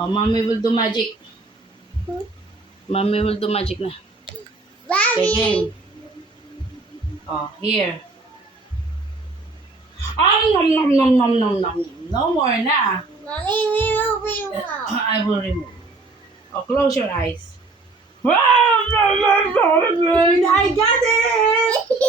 Oh, mommy will do magic. Mommy will do magic na. Okay, game. Oh, here. Nom nom nom nom nom nom. No more na. Mommy, we will remove. I will remove. Oh, close your eyes. I got it!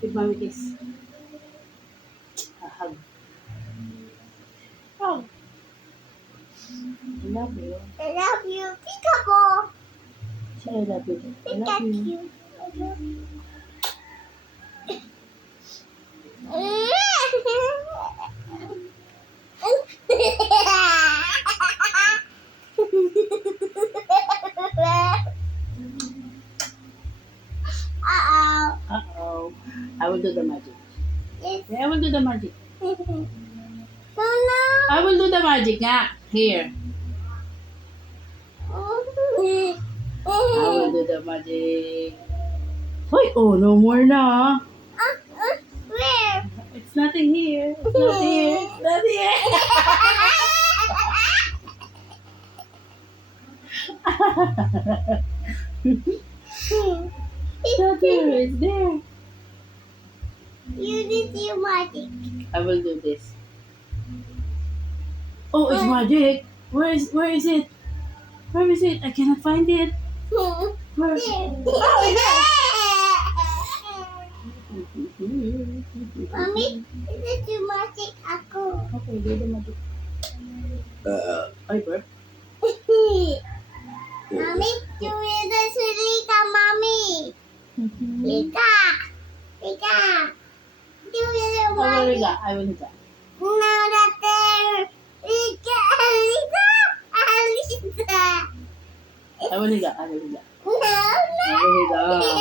Give mommy kiss. A hug. Hug. I love you. I love you, Peekaboo. Say I love you. I love you. Pikachu. I love you. Uh-oh. Uh-oh. I will do the magic. Yes. I will do the magic. Oh no. I will do the magic nga. Here. I will do the magic. Hoy, oh, no more na. Where? It's nothing here. It's not here. It's not here. It's not here. It's there. You did your magic. I will do this. Oh, it's magic. Where is it? Where is it? I cannot find it. Where? Oh, Mommy, this is your magic ako. okay, do the magic. Ay, burp. Mommy, you will just Lika, Mommy. Lika. Lika. You will I will magic. higa. I will higa. Now that there. Lika, Lika, Lika. I will higa. I will higa. No, I will higa.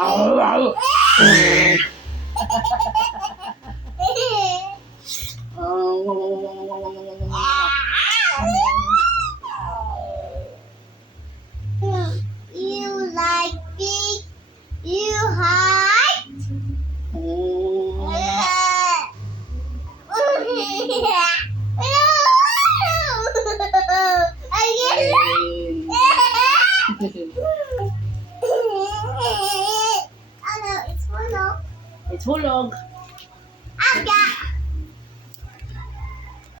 Ow, ow. You like big, you hide. Oh no, it's full of. It's hulog.